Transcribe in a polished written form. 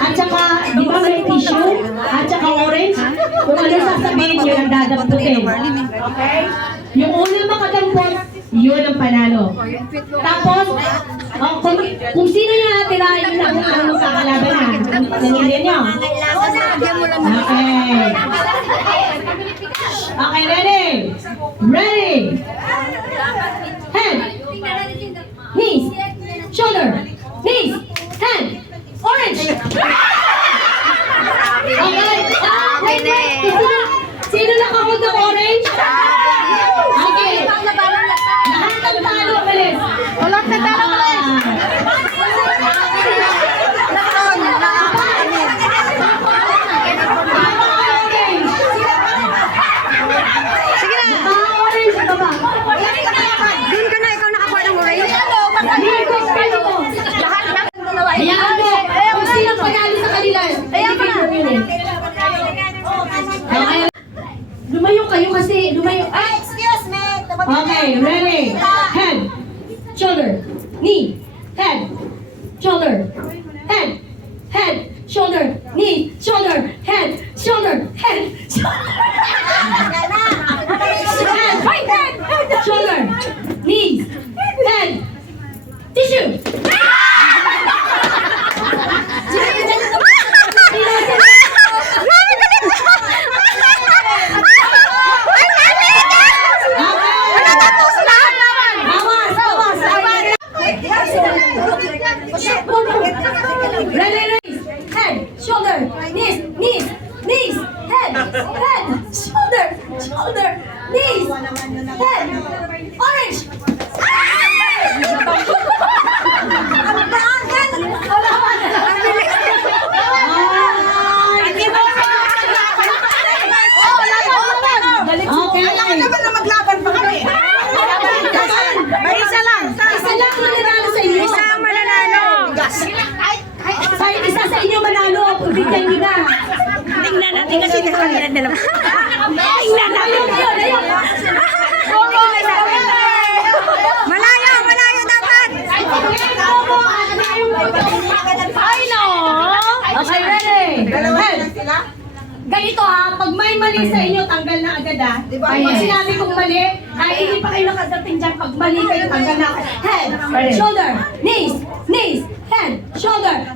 At saka, di ba may tissue? At saka orange? Kung ano sasabihin nyo, nagdadamputin. Okay? Yung unang makadampot, yun ang panalo. Tapos, kung sino yung natirahin yung magkakalaban na, nangyari nyo. Okay. Okay, ready? Ready? Hand. Knees. Shoulder. Knees. Hand. Orange. Okay. Sino nakahold ng orange? Okay. Lahat ng talo, bilis. Walang natalo ko lang. Sige na. Orange, baba. Doon ka na, ikaw nakakuha ng orange. Dito, dito. Hayaan mo. Kung sino panalo sa kanila. Okay. Lumayo kayo kasi. Lumayo. Ay! Excuse me. Okay, ready? Head, shoulder, knee, head, shoulder, head, head, shoulder, knee, shoulder, head, shoulder, head, shoulder, head, shoulder, knees, head, tissue. Ready, raise, head, shoulder, knees, knees, knees, head, head, shoulder, shoulder, knees, head, orange. Okay. Alam naman na maglaban pa kami. May isa lang. Isa lang ang nanalo sa inyo. Isa ang mananalo. Kahit isa sa inyo manalo, pagbigyan nyo na. Tingnan natin kasi nakaliran na lang. Tingnan natin. Malayo, malayo dapat. Ay, no! Okay, ready? Head. Ganito ha, pag may mali sa inyo, tanggal na agad ha. Pag sinabi kong mali, ay hindi pa kayo nakadating dyan. Pag mali kayo, tanggal na agad. Head, shoulder, knees, knees, head, shoulder,